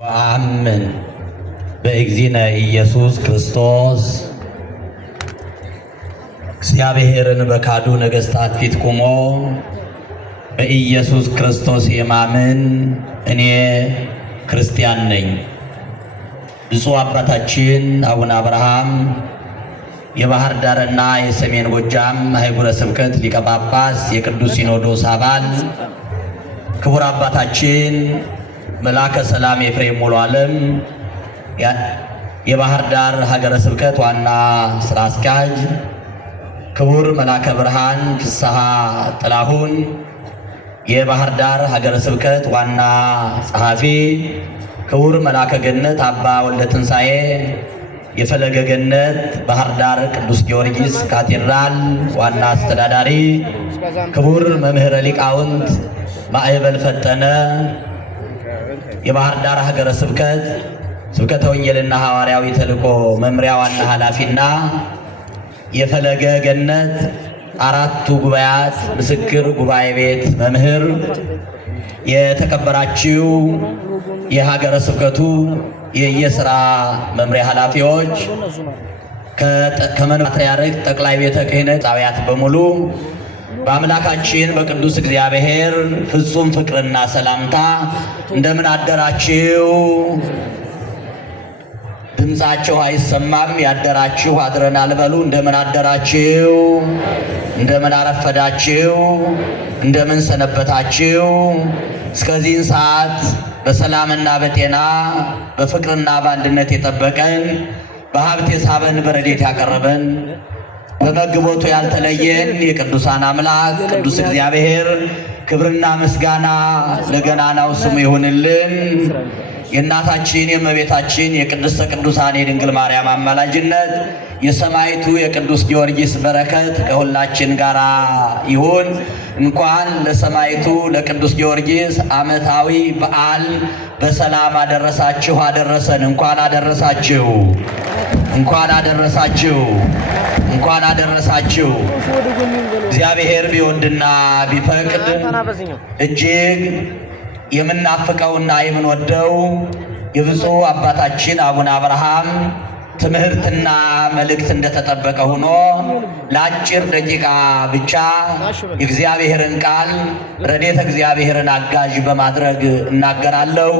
ወአምን በእግዚእነ ኢየሱስ ክርስቶስ እግዚአብሔርን በካዱ ነገሥታት ፊት ቆሞ በኢየሱስ ክርስቶስ የማምን እኔ ክርስቲያን ነኝ። ብፁዕ አባታችን አቡነ አብርሃም የባህር ዳርና የሰሜን ጎጃም ሀገረ ስብከት ሊቀ ጳጳስ የቅዱስ ሲኖዶስ አባል፣ ክቡር አባታችን መልአከ ሰላም ኤፍሬም ሙሉ ዓለም የባህር ዳር ሀገረ ስብከት ዋና ስራ አስኪያጅ፣ ክቡር መልአከ ብርሃን ፍስሐ ጥላሁን የባህር ዳር ሀገረ ስብከት ዋና ጸሐፊ፣ ክቡር መልአከ ገነት አባ ወልደ ትንሣኤ የፈለገ ገነት ባህር ዳር ቅዱስ ጊዮርጊስ ካቴድራል ዋና አስተዳዳሪ፣ ክቡር መምህረ ሊቃውንት ማዕበል ፈጠነ የባህር ዳር ሀገረ ስብከት ስብከተ ወንጌልና ሐዋርያዊ ተልእኮ መምሪያ ዋና ኃላፊና የፈለገ ገነት አራቱ ጉባኤያት ምስክር ጉባኤ ቤት መምህር፣ የተከበራችሁ የሀገረ ስብከቱ የየሥራ መምሪያ ኃላፊዎች፣ ከመንበረ ፓትርያርክ ጠቅላይ ቤተ ክህነት ጻውያት በሙሉ በአምላካችን በቅዱስ እግዚአብሔር ፍጹም ፍቅርና ሰላምታ እንደምን አደራችሁ? ድምፃችሁ አይሰማም። ያደራችሁ አድረናል በሉ። እንደምን አደራችሁ? እንደምን አረፈዳችሁ? እንደምን ሰነበታችሁ? እስከዚህን ሰዓት በሰላምና በጤና በፍቅርና በአንድነት የጠበቀን በሀብት የሳበን በረድኤት ያቀረበን በመግቦቱ ያልተለየን የቅዱሳን አምላክ ቅዱስ እግዚአብሔር ክብርና ምስጋና ለገናናው ስሙ ይሁንልን። የእናታችን የእመቤታችን የቅድስተ ቅዱሳን የድንግል ማርያም አማላጅነት የሰማዕቱ የቅዱስ ጊዮርጊስ በረከት ከሁላችን ጋር ይሁን። እንኳን ለሰማዕቱ ለቅዱስ ጊዮርጊስ ዓመታዊ በዓል በሰላም አደረሳችሁ አደረሰን። እንኳን አደረሳችሁ፣ እንኳን አደረሳችሁ፣ እንኳን አደረሳችሁ። እግዚአብሔር ቢወድና ቢፈቅድ እጅግ የምናፍቀውና የምንወደው የብፁዕ አባታችን አቡነ አብርሃም ትምህርትና መልእክት እንደተጠበቀ ሆኖ ለአጭር ደቂቃ ብቻ የእግዚአብሔርን ቃል ረድኤተ እግዚአብሔርን አጋዥ በማድረግ እናገራለሁ።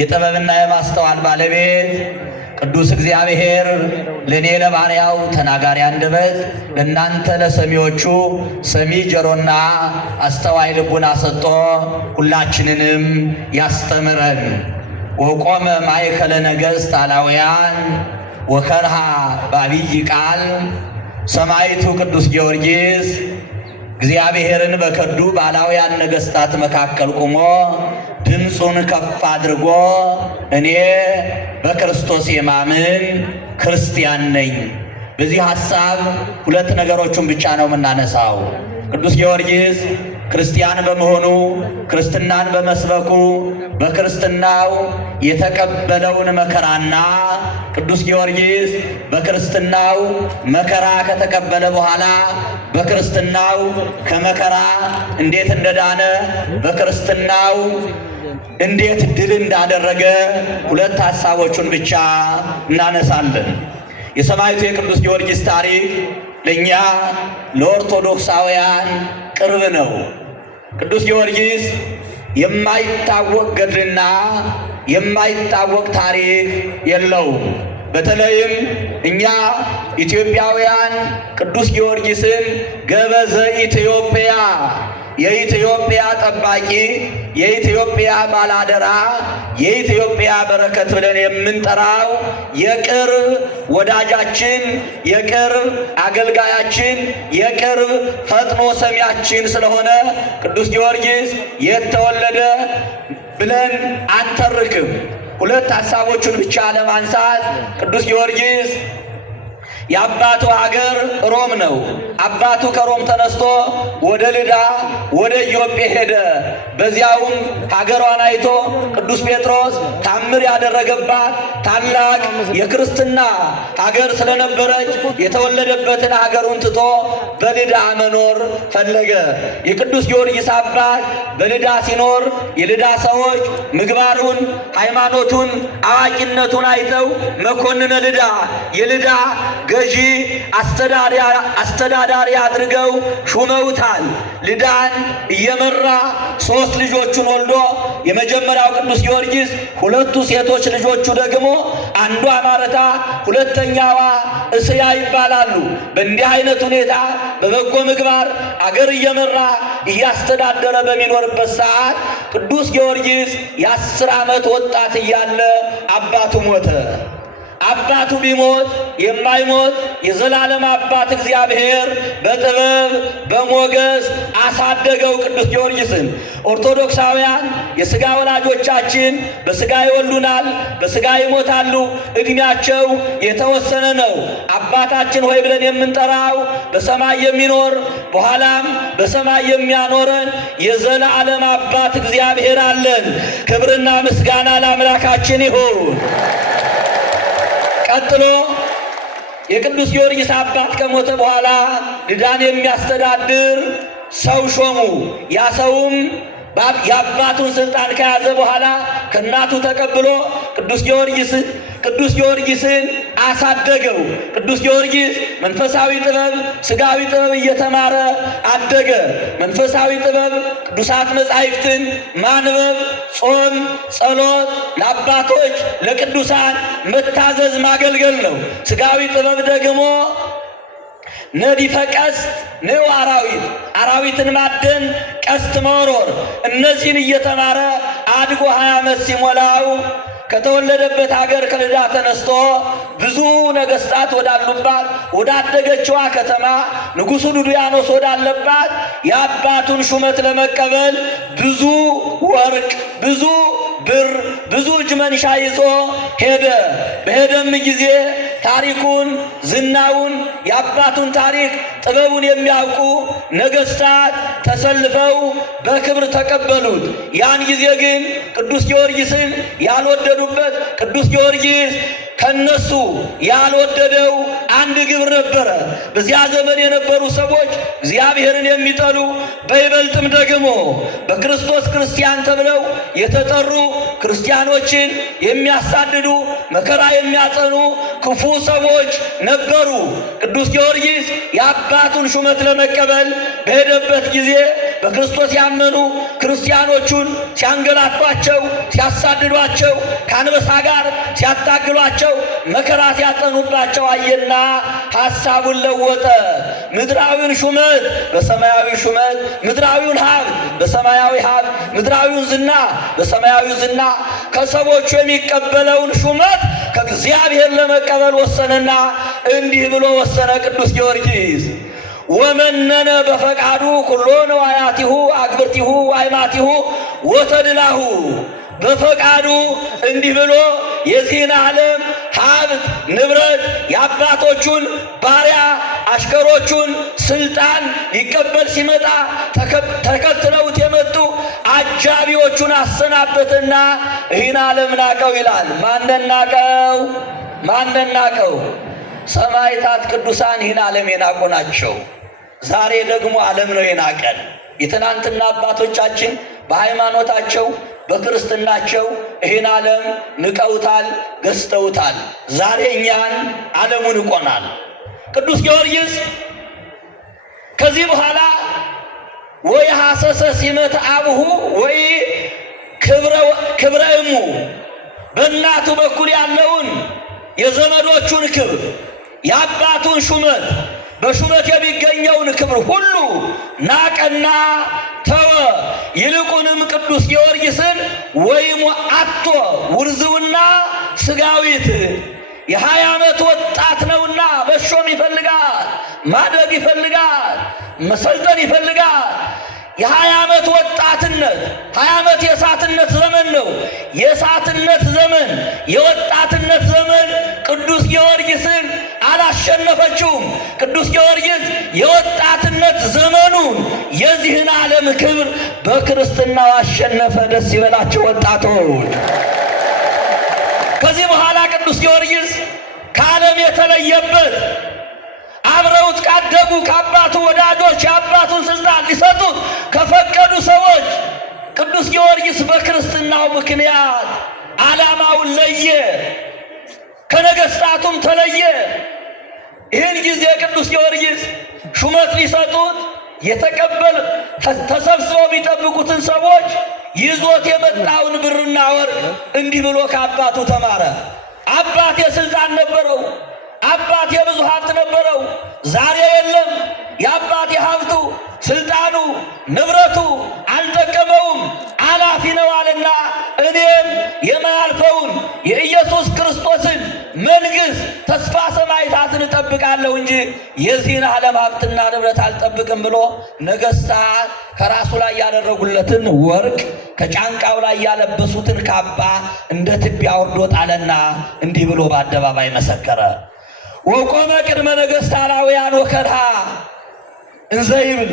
የጥበብና የማስተዋል ባለቤት ቅዱስ እግዚአብሔር ለእኔ ለባሪያው ተናጋሪ አንደበት ለእናንተ ለሰሚዎቹ ሰሚ ጆሮና አስተዋይ ልቡና ሰጥቶ ሁላችንንም ያስተምረን። ወቆመ ማእከለ ነገሥት አላውያን ወከርሃ በዐቢይ ቃል ሰማዕቱ ቅዱስ ጊዮርጊስ እግዚአብሔርን በከዱ ባላውያን ነገሥታት መካከል ቆሞ ድምፁን ከፍ አድርጎ እኔ በክርስቶስ የማምን ክርስቲያን ነኝ። በዚህ ሐሳብ ሁለት ነገሮችን ብቻ ነው የምናነሳው። ቅዱስ ጊዮርጊስ ክርስቲያን በመሆኑ ክርስትናን በመስበኩ በክርስትናው የተቀበለውን መከራና ቅዱስ ጊዮርጊስ በክርስትናው መከራ ከተቀበለ በኋላ በክርስትናው ከመከራ እንዴት እንደዳነ በክርስትናው እንዴት ድል እንዳደረገ ሁለት ሐሳቦቹን ብቻ እናነሳለን። የሰማዕቱ የቅዱስ ጊዮርጊስ ታሪክ ለእኛ ለኦርቶዶክሳውያን ቅርብ ነው። ቅዱስ ጊዮርጊስ የማይታወቅ ገድልና የማይታወቅ ታሪክ የለውም። በተለይም እኛ ኢትዮጵያውያን ቅዱስ ጊዮርጊስን ገበዘ ኢትዮጵያ የኢትዮጵያ ጠባቂ፣ የኢትዮጵያ ባላደራ፣ የኢትዮጵያ በረከት ብለን የምንጠራው የቅርብ ወዳጃችን፣ የቅርብ አገልጋያችን፣ የቅርብ ፈጥኖ ሰሚያችን ስለሆነ ቅዱስ ጊዮርጊስ የተወለደ ብለን አንተርክም። ሁለት ሐሳቦቹን ብቻ ለማንሳት ቅዱስ ጊዮርጊስ የአባቱ ሀገር ሮም ነው። አባቱ ከሮም ተነስቶ ወደ ልዳ ወደ ኢዮጴ ሄደ። በዚያውም ሀገሯን አይቶ ቅዱስ ጴጥሮስ ታምር ያደረገባት ታላቅ የክርስትና ሀገር ስለነበረች የተወለደበትን ሀገሩን ትቶ በልዳ መኖር ፈለገ። የቅዱስ ጊዮርጊስ አባት በልዳ ሲኖር የልዳ ሰዎች ምግባሩን፣ ሃይማኖቱን፣ አዋቂነቱን አይተው መኮንነ ልዳ የልዳ ገዢ አስተዳዳሪ አድርገው ሹመውታል። ልዳን እየመራ 3 ልጆቹን ወልዶ የመጀመሪያው ቅዱስ ጊዮርጊስ፣ 2 ሴቶች ልጆቹ ደግሞ አንዷ ማረታ፣ ሁለተኛዋ እስያ ይባላሉ። በእንዲህ አይነት ሁኔታ በበጎ ምግባር አገር እየመራ እያስተዳደረ በሚኖርበት ሰዓት ቅዱስ ጊዮርጊስ የ10 ዓመት ወጣት እያለ አባቱ ሞተ። አባቱ ቢሞት የማይሞት የዘላለም አባት እግዚአብሔር በጥበብ በሞገስ አሳደገው ቅዱስ ጊዮርጊስን። ኦርቶዶክሳውያን የሥጋ ወላጆቻችን በሥጋ ይወልዱናል፣ በሥጋ ይሞታሉ። ዕድሜያቸው የተወሰነ ነው። አባታችን ሆይ ብለን የምንጠራው በሰማይ የሚኖር በኋላም በሰማይ የሚያኖረን የዘላለም አባት እግዚአብሔር አለን። ክብርና ምስጋና ለአምላካችን ይሁን። ቀጥሎ የቅዱስ ጊዮርጊስ አባት ከሞተ በኋላ ልዳን የሚያስተዳድር ሰው ሾሙ። ያ ሰውም የአባቱን ስልጣን ከያዘ በኋላ ከእናቱ ተቀብሎ ቅዱስ ጊዮርጊስን አሳደገው። ቅዱስ ጊዮርጊስ መንፈሳዊ ጥበብ፣ ሥጋዊ ጥበብ እየተማረ አደገ። መንፈሳዊ ጥበብ ቅዱሳት መጻሕፍትን ማንበብ፣ ጾም፣ ጸሎት፣ ለአባቶች ለቅዱሳን መታዘዝ ማገልገል ነው። ሥጋዊ ጥበብ ደግሞ ነዲፈ ቀስት ንዑ አራዊትን ማደን፣ ቀስት መወርወር፣ እነዚህን እየተማረ አድጎ 20 ዓመት ሲሞላው ከተወለደበት ሀገር ከልዳ ተነስቶ ብዙ ነገሥታት ወዳሉባት ወዳደገችዋ ከተማ ንጉሡ ዱድያኖስ ወዳለባት የአባቱን ሹመት ለመቀበል ብዙ ወርቅ፣ ብዙ ብር፣ ብዙ እጅ መንሻ ይዞ ሄደ። በሄደም ጊዜ ታሪኩን፣ ዝናውን፣ የአባቱን ታሪክ ጥበቡን የሚያውቁ ነገሥታት ተሰልፈው በክብር ተቀበሉት። ያን ጊዜ ግን ቅዱስ ጊዮርጊስን ያልወደዱበት፣ ቅዱስ ጊዮርጊስ ከነሱ ያልወደደው አንድ ግብር ነበረ። በዚያ ዘመን የነበሩ ሰዎች እግዚአብሔርን የሚጠሉ በይበልጥም ደግሞ በክርስቶስ ክርስቲያን ተብለው የተጠሩ ክርስቲያኖችን የሚያሳድዱ መከራ የሚያጸኑ ክፉ ሰዎች ነበሩ። ቅዱስ ጊዮርጊስ የአባቱን ሹመት ለመቀበል በሄደበት ጊዜ በክርስቶስ ያመኑ ክርስቲያኖቹን ሲያንገላቷቸው፣ ሲያሳድዷቸው፣ ከአንበሳ ጋር ሲያታግሏቸው፣ መከራ ሲያጠኑባቸው አየና ሐሳቡን ለወጠ። ምድራዊውን ሹመት በሰማያዊ ሹመት፣ ምድራዊውን ሀብት በሰማያዊ ሀብት፣ ምድራዊውን ዝና በሰማያዊ ዝና፣ ከሰዎቹ የሚቀበለውን ሹመት ከእግዚአብሔር ለመቀበል ወሰነና እንዲህ ብሎ ወሰነ። ቅዱስ ጊዮርጊስ ወመነነ በፈቃዱ ኩሎ ነዋያቲሁ አግብርቲሁ አይማቲሁ ወተድላሁ። በፈቃዱ እንዲህ ብሎ የዚህን ዓለም ሀብት ንብረት፣ የአባቶቹን ባሪያ አሽከሮቹን ስልጣን ሊቀበል ሲመጣ ተከትለውት የመጡ አጃቢዎቹን አሰናበትና ይህን ዓለም ናቀው ይላል። ማንን ናቀው? ማንን ናቀው? ሰማዕታት ቅዱሳን ይህን ዓለም የናቁ ናቸው። ዛሬ ደግሞ ዓለም ነው የናቀን። የትናንትና አባቶቻችን በሃይማኖታቸው በክርስትናቸው ይህን ዓለም ንቀውታል፣ ገዝተውታል። ዛሬ እኛን ዓለሙ ንቆናል። ቅዱስ ጊዮርጊስ ከዚህ በኋላ ወይ ሐሰሰ ሲመት አብሁ ወይ ክብረ እሙ፣ በእናቱ በኩል ያለውን የዘመዶቹን ክብር፣ የአባቱን ሹመት፣ በሹመት የሚገኘውን ክብር ሁሉ ናቀና ተወ። ይልቁንም ቅዱስ ጊዮርጊስን ወይም አቶ ውርዝውና ሥጋዊት የ20 ዓመት ወጣት ነውና መሾም ይፈልጋል፣ ማደግ ይፈልጋል፣ መሰልጠን ይፈልጋል። የ20 ዓመት ወጣትነት 20 ዓመት የእሳትነት ዘመን ነው። የእሳትነት ዘመን፣ የወጣትነት ዘመን ቅዱስ ጊዮርጊስን አላሸነፈችውም። ቅዱስ ጊዮርጊስ የወጣትነት ዘመኑን የዚህን ዓለም ክብር በክርስትናው አሸነፈ። ደስ ይበላቸው ወጣቶች። ከዚህ በኋላ ቅዱስ ጊዮርጊስ ከዓለም የተለየበት አብረውት ካደጉ ከአባቱ ወዳጆች የአባቱን ስልጣን ሊሰጡት ከፈቀዱ ሰዎች ቅዱስ ጊዮርጊስ በክርስትናው ምክንያት ዓላማውን ለየ፣ ከነገሥታቱም ተለየ። ይህን ጊዜ ቅዱስ ጊዮርጊስ ሹመት ሊሰጡት ተሰብስበው የሚጠብቁትን ሰዎች ይዞት የመጣውን ብርና ወርቅ እንዲህ ብሎ ከአባቱ ተማረ። አባቴ ስልጣን ነበረው፣ አባቴ ብዙ ሀብት ነበረው፣ ዛሬ የለም። የአባቴ ሀብቱ፣ ስልጣኑ፣ ንብረቱ አልጠቀመውም፣ አላፊ ነው አለና እኔም የማያልፈውን የኢየሱስ ክርስቶስን መንግሥት ተስፋ ሰማዕታትን እጠብቃለሁ እንጂ የዚህን ዓለም ሀብትና ንብረት አልጠብቅም ብሎ ነገሥታት ከራሱ ላይ ያደረጉለትን ወርቅ ከጫንቃው ላይ ያለበሱትን ካባ እንደ ትቢያ አውርዶ ጣለና እንዲህ ብሎ በአደባባይ መሰከረ። ወቆመ ቅድመ ነገሥት አላውያን ወከርሃ እንዘ ይብል።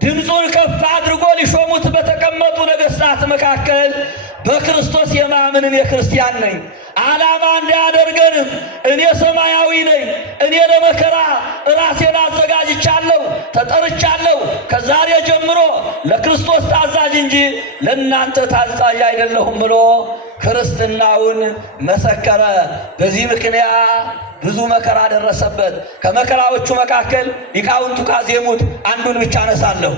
ድምፁን ከፍ አድርጎ ሊሾሙት በተቀመጡ ነገሥታት መካከል በክርስቶስ የማምንን የክርስቲያን ነኝ፣ ዓላማ እንዳያደርገንም እኔ ሰማያዊ ነኝ፣ እኔ ለመከራ ራሴን አዘጋጅቻለሁ፣ ተጠርቻለሁ፣ ከዛሬ ጀምሮ ለክርስቶስ ታዛዥ እንጂ ለእናንተ ታዛዥ አይደለሁም ብሎ ክርስትናውን መሰከረ። በዚህ ምክንያት ብዙ መከራ ደረሰበት። ከመከራዎቹ መካከል ሊቃውንቱ ካዜሙት አንዱን ብቻ አነሳለሁ።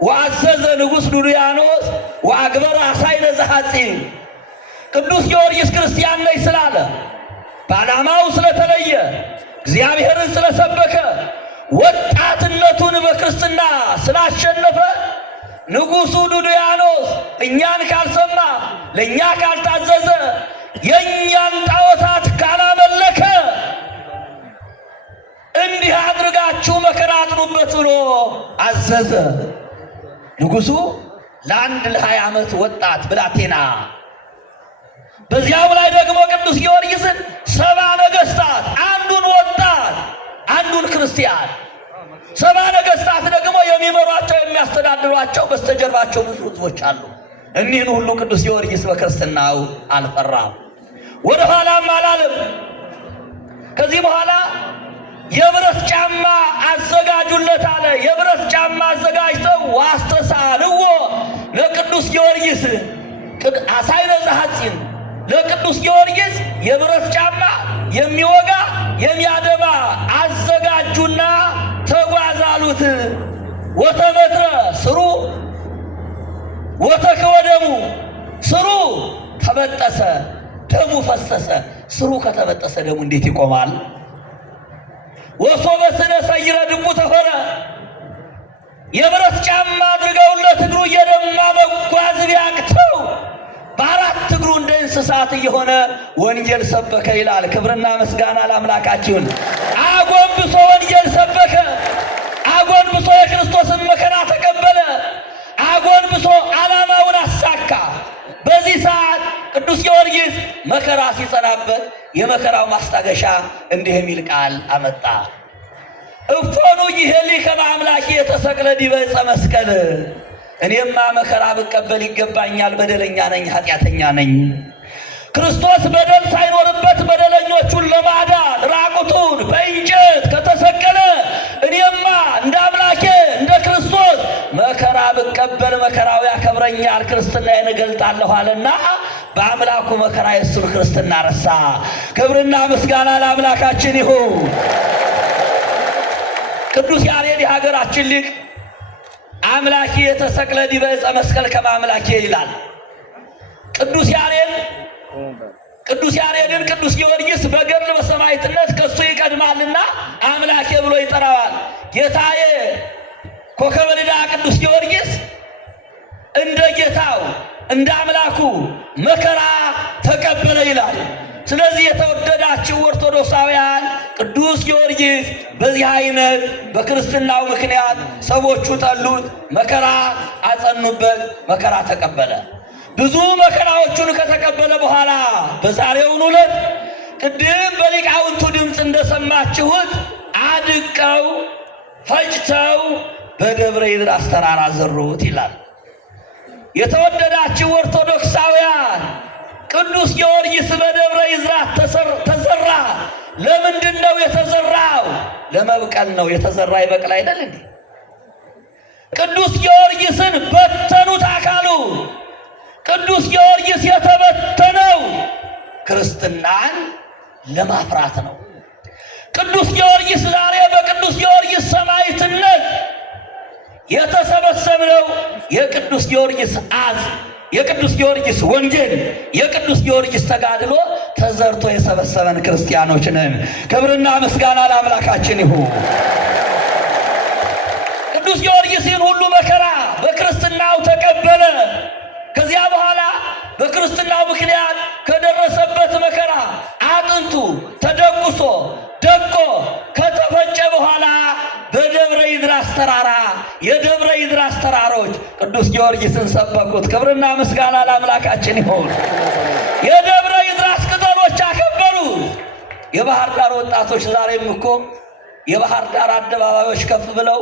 ወአዘዘ ንጉሥ ዱድያኖስ ወአግበረ አሳይነ ዘሐጺን። ቅዱስ ጊዮርጊስ ክርስቲያን ነኝ ስላለ፣ በዓላማው ስለተለየ፣ እግዚአብሔርን ስለሰበከ፣ ወጣትነቱን በክርስትና ስላሸነፈ ንጉሡ ዱድያኖስ እኛን ካልሰማ፣ ለእኛ ካልታዘዘ፣ የእኛን ጣዖታት ካላመለከ እንዲህ አድርጋችሁ መከራ አጥኑበት ብሎ አዘዘ። ንጉሡ ለአንድ ለ20 ዓመት ወጣት ብላቴና፣ በዚያው ላይ ደግሞ ቅዱስ ጊዮርጊስን 70 ነገሥታት፣ አንዱን ወጣት አንዱን ክርስቲያን፣ 70 ነገሥታት ደግሞ የሚመሯቸው የሚያስተዳድሯቸው በስተጀርባቸው ብዙ ሕዝቦች አሉ። እኒህን ሁሉ ቅዱስ ጊዮርጊስ በክርስትናው አልፈራም፣ ወደ ኋላም አላለም። ከዚህ በኋላ የብረት ጫማ አዘጋጁለት አለ። የብረት ጫማ አዘጋጅተው ዋስተሳልዎ ለቅዱስ ጊዮርጊስ አሳይነ ዘሐጺን፣ ለቅዱስ ጊዮርጊስ የብረት ጫማ የሚወጋ የሚያደማ አዘጋጁና ተጓዝ አሉት። ወተመትረ ስሩ ወተከወ ደሙ፣ ስሩ ተበጠሰ፣ ደሙ ፈሰሰ። ስሩ ከተበጠሰ ደሙ እንዴት ይቆማል? ወሶበ ስነ ሰይረ ድሙ ተፈረ፣ የብረት ጫማ አድርገውለት እግሩ እየደማ መጓዝ ቢያቅተው በአራት እግሩ እንደ እንስሳት እየሆነ ወንጌል ሰበከ ይላል። ክብርና ምስጋና ለአምላካችን። አጎንብሶ ወንጌል ሰበከ። አጎንብሶ የክርስቶስን መከራ ተቀበለ። አጎንብሶ ዓላማውን አሳካ። በዚህ ሰዓት ቅዱስ ጊዮርጊስ መከራ ሲጸናበት የመከራው ማስታገሻ እንዲህ የሚል ቃል አመጣ። እፎኑ ይሄሊ ከማምላኪ የተሰቅለ ዲበ ዕፀ መስቀል። እኔማ መከራ ብቀበል ይገባኛል፣ በደለኛ ነኝ፣ ኃጢአተኛ ነኝ። ክርስቶስ በደል ሳይኖርበት በደለኞቹን ለማዳን ራቁቱን በእንጨት ከተሰቀለ እኔማ እንደ አምላኬ እንደ ክርስቶስ መከራ ብቀበል መከራው ያከብረኛል፣ ክርስትናዬን እገልጣለሁ አለና በአምላኩ መከራ የእሱን ክርስትና ረሳ። ክብርና ምስጋና ለአምላካችን ይሁን። ቅዱስ ያሬድ የሀገራችን ሊቅ አምላኬ የተሰቅለ ዲበ ዕፀ መስቀል ከማምላኬ ይላል። ቅዱስ ያሬድን ቅዱስ ጊዮርጊስ በገድል በሰማዕትነት ከሱ ይቀድማልና አምላኬ ብሎ ይጠራዋል። ጌታዬ ኮከበ ልዳ ቅዱስ ጊዮርጊስ እንደ ጌታው እንደ አምላኩ መከራ ተቀበለ ይላል። ስለዚህ የተወደዳችሁ ኦርቶዶክሳውያን ቅዱስ ጊዮርጊስ በዚህ አይነት በክርስትናው ምክንያት ሰዎቹ ጠሉት፣ መከራ አጸኑበት፣ መከራ ተቀበለ። ብዙ መከራዎቹን ከተቀበለ በኋላ በዛሬውን ዕለት ቅድም በሊቃውንቱ ድምፅ እንደሰማችሁት አድቀው ፈጭተው በደብረ ይድራስ ተራራ ዘሩት ይላል። የተወደዳችሁ ኦርቶዶክሳውያን ቅዱስ ጊዮርጊስ በደብረ ይድራስ ተዘራ። ለምንድን ነው የተዘራው? ለመብቀል ነው። የተዘራ ይበቅል አይደል እንዴ? ቅዱስ ጊዮርጊስን በተኑት አካሉ። ቅዱስ ጊዮርጊስ የተበተነው ክርስትናን ለማፍራት ነው። ቅዱስ ጊዮርጊስ ዛሬ በቅዱስ ጊዮርጊስ ሰማዕትነት የተሰበሰብነው የቅዱስ ጊዮርጊስ የቅዱስ ጊዮርጊስ ወንጌል የቅዱስ ጊዮርጊስ ተጋድሎ ተዘርቶ የሰበሰበን ክርስቲያኖች ነን። ክብርና ምስጋና ለአምላካችን ይሁን። ቅዱስ ጊዮርጊስ ይህን ሁሉ መከራ በክርስትናው ተቀበለ። ከዚያ በኋላ በክርስትናው ምክንያት ከደረሰበት መከራ አጥንቱ ተደቁሶ ደቆ ከተፈጨ በኋላ በደብረ ይድራስ ተራራ የደብረ ይድራስ ተራሮች ቅዱስ ጊዮርጊስን ሰበኩት። ክብርና ምስጋና ለአምላካችን ይሁን። የደብረ ይድራስ ቅጠሎች አከበሩት። የባህር ዳር ወጣቶች ዛሬም እኮ የባህር ዳር አደባባዮች ከፍ ብለው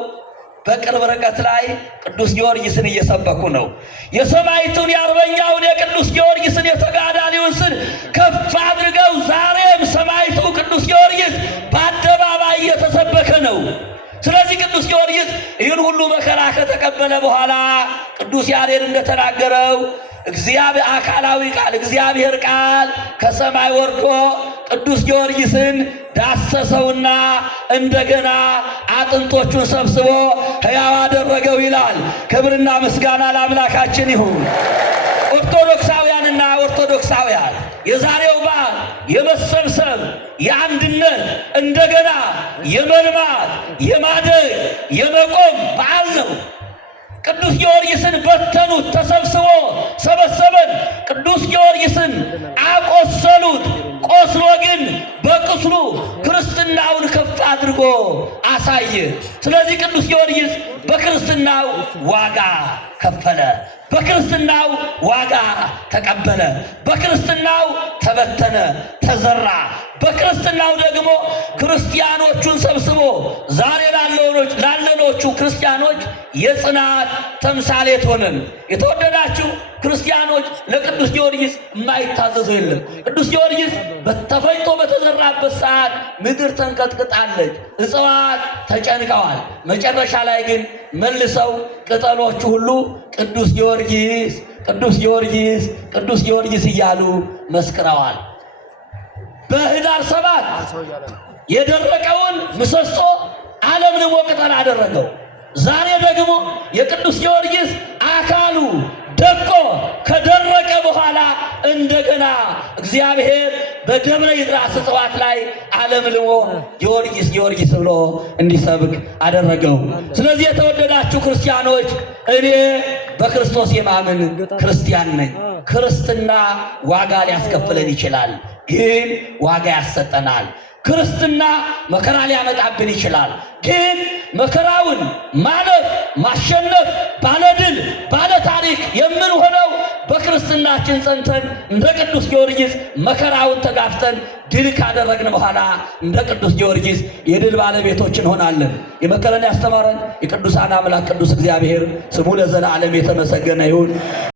በቅርብ ርቀት ላይ ቅዱስ ጊዮርጊስን እየሰበኩ ነው። የሰማዕቱን የአርበኛውን የቅዱስ ጊዮርጊስን የተጋዳሊውን ስም ከፍ አድርገው ዛሬም ሰማዕቱ ቅዱስ ጊዮርጊስ በአደባባይ እየተሰበከ ነው። ስለዚህ ቅዱስ ጊዮርጊስ ይህን ሁሉ መከራ ከተቀበለ በኋላ ቅዱስ ያሬድ እንደተናገረው አካላዊ ቃል እግዚአብሔር ቃል ከሰማይ ወርዶ ቅዱስ ጊዮርጊስን ዳሰሰውና እንደገና አጥንቶቹን ሰብስቦ ሕያው አደረገው ይላል። ክብርና ምስጋና ለአምላካችን ይሁን። ኦርቶዶክሳውያንና ኦርቶዶክሳውያን የዛሬው በዓል የመሰብሰብ የአንድነት እንደገና የመልማት የማደግ የመቆም በዓል ነው። ቅዱስ ጊዮርጊስን በተኑት፣ ተሰብስቦ ሰበሰበን። ቅዱስ ጊዮርጊስን አቆሰሉት። ቆስሎ ግን በቁስሉ ክርስትናውን ከፍ አድርጎ አሳየ። ስለዚህ ቅዱስ ጊዮርጊስ በክርስትናው ዋጋ ከፈለ፣ በክርስትናው ዋጋ ተቀበለ፣ በክርስትናው ተበተነ፣ ተዘራ። በክርስትናው ደግሞ ክርስቲያኖቹን ሰብስቦ ዛሬ ላለኖቹ ክርስቲያኖች የጽናት ተምሳሌት ሆነን። የተወደዳችሁ ክርስቲያኖች ለቅዱስ ጊዮርጊስ የማይታዘዘው የለም። ቅዱስ ጊዮርጊስ ተፈጭቶ በተዘራበት ሰዓት ምድር ተንቀጥቅጣለች፣ እጽዋት ተጨንቀዋል። መጨረሻ ላይ ግን መልሰው ቅጠሎቹ ሁሉ ቅዱስ ጊዮርጊስ ቅዱስ ጊዮርጊስ ቅዱስ ጊዮርጊስ እያሉ መስክረዋል። በኅዳር 7 የደረቀውን ምሰሶ አለምልሞ ቅጠል አደረገው። ዛሬ ደግሞ የቅዱስ ጊዮርጊስ አካሉ ደቆ ከደረቀ በኋላ እንደገና እግዚአብሔር በደብረ ይድራስ እጽዋት ላይ አለምልሞ ጊዮርጊስ ጊዮርጊስ ብሎ እንዲሰብክ አደረገው። ስለዚህ የተወደዳችሁ ክርስቲያኖች እኔ በክርስቶስ የማምን ክርስቲያን ነኝ። ክርስትና ዋጋ ሊያስከፍለን ይችላል፣ ግን ዋጋ ያሰጠናል። ክርስትና መከራ ሊያመጣብን ይችላል፣ ግን መከራውን ማለፍ ማሸነፍ ባለድል ባለ ታሪክ የምንሆነው በክርስትናችን ጸንተን እንደ ቅዱስ ጊዮርጊስ መከራውን ተጋፍተን ድል ካደረግን በኋላ እንደ ቅዱስ ጊዮርጊስ የድል ባለቤቶች እንሆናለን። የመከረን ያስተማረን የቅዱሳን አምላክ ቅዱስ እግዚአብሔር ስሙ ለዘላለም የተመሰገነ ይሁን።